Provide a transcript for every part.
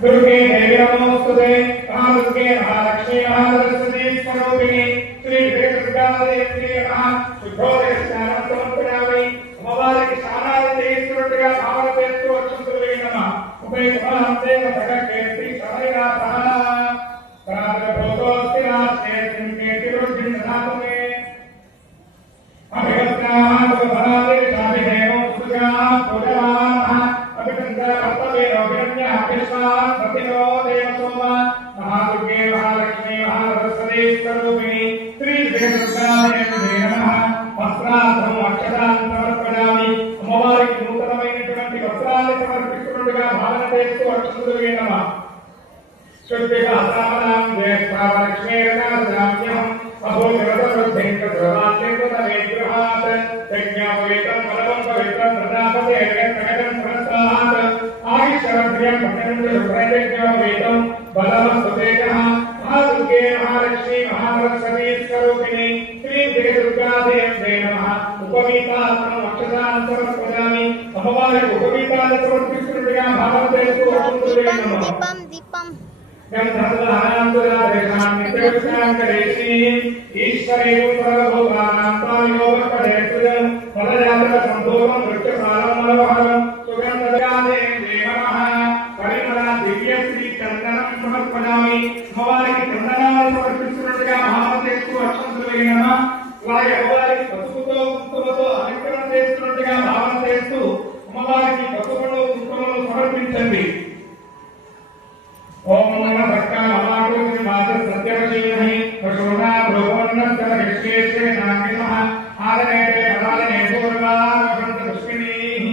दुर्गे देवी नमोस्तुते महादुर्गे महालक्ष्मी महासरस्वती स्वरूपिणी श्री दुर्गा देवी नमः शुद्धोदय स्नानं समर्पयामि अम्मवारिकी स्नानादि చేస్తున్నట్టుగా భావన చేస్తూ అక్షంతలు నమః ఉపే సమాంతే భగకేతి సమయనాథః ప్రాతః స్థిరాస్తే కింకేతి రుద్ధిం దధాతుమే అభిగత్నాః భవాదే సాభిదేవో సుజాః పూజాః అభిగంగా భర్తవే రోగిణ్యః విశ్వాః సతిరో దేవసోమ మహాదుర్గే మహాలక్ష్మీ మహాసరస్వతీ స్వరూపిణి శ్రీ దుర్గా దేవి నమః వస్త్రార్థం అక్షరాన్ సమర్పయామి అమ్మవారికి నూతనమైనటువంటి వస్త్రాన్ని సమర్పిస్తున్నట్టుగా భావన చేస్తూ అక్షంతలు నమః शुद्धिका सामनां देवतालक्ष्मीर्नाथाम्यहं अभूतवृद्धेन्द्रवाल्यकृतवेद्रुहात् यज्ञापवित्रं परमं पवित्रं प्रजापते जगन्मयं पुरस्तात् आयुष्यवर्धयं भक्तन्द्रयज्ञापवित्रं बलमस्तुतेजः महादुर्गे महालक्ष्मी महासरस्वती स्वरूपिणी श्री दुर्गा देवी नमः उपवीतात्मं अक्षतान् समर्पयामि अम्मवारि उपवीतान् समर्पिస్తున్నట్టుగా భావన చేస్తూ అక్షంతలు నమః ईश्वरेण सर्वभूतानां तायोगपदेशुजं फलजातः संभोगं वृक्षसारं मनोहरं सुगन्धजाते नमः परिमला दिव्यश्री चन्दनं समर्पयामि अम्मवारिकी चन्दनाన్ని సమర్పిస్తున్నట్టుగా భావన చేస్తూ అక్షంతలు నమః అలాగే అమ్మవారికి పసుపుతో కుంకుమతో అలంకరణ చేస్తున్నట్టుగా భావన చేస్తూ అమ్మవారికి పసుపును కుంకుమను సమర్పించండి ओम नमः भक्तामागो श्रीमाद सत्यवशीमहि प्रसोना भ्रुवन्नस्य विश्वेश्वे नामिनः आदनेते पदाने पूर्वाभ्रन्त पुष्पिनीः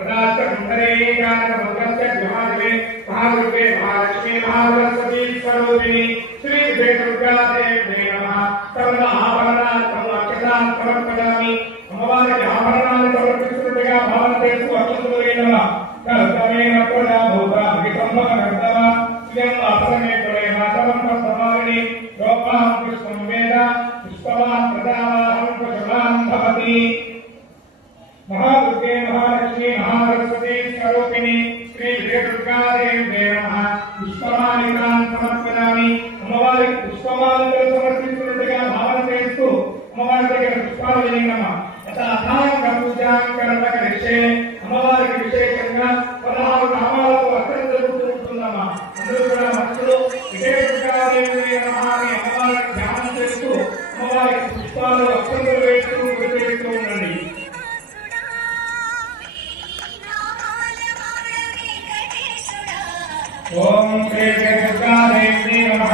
अदाश्च कुण्डले गानभद्रस्य द्वादवे महादुर्गे महालक्ष्मी महासरस्वती स्वरूपिणी श्री दुर्गा देवी नमः सर्व आभरणार्थं अक्षतान् समर्पयामि अम्मवारिकी आभरणानि समर्पिస్తున్నట్టుగా భావన చేస్తూ అక్షంతలు నమః कर्तमेन प्रजाभूता विसम्भवकर्तव अपरमे कुले मातरं समारिणी लोकां पुष्पं वेद पुष्पवान् प्रजावाहं पशुवान् भवति महादुर्गे महालक्ष्मी महासरस्वती स्वरूपिणी श्री दुर्गा देवी नमः पुष्पमालिकान् समर्पयामि अम्मवारिकी पुष्पमालिकలు సమర్పిస్తున్నట్టుగా భావన చేస్తూ అమ్మవారి దగ్గర పుష్పాలు వేయండమ్మా యథార్థ పూజాం కర్మకరిష్యే అమ్మవారికి విశేషంగా 16 నామాలతో అర్చన జరుగుతూ ఉంటుందమ్మా అందరూ కూడా భక్తులు ఇదే దుర్గా దేవి నమః అని అమ్మవారికి ధ్యానం చేస్తూ అమ్మవారికి పుష్పాలు అక్షంతలు వేస్తూ పూజ చేస్తూ ఉండండి ఓం శ్రీ దుర్గా దేవి నమః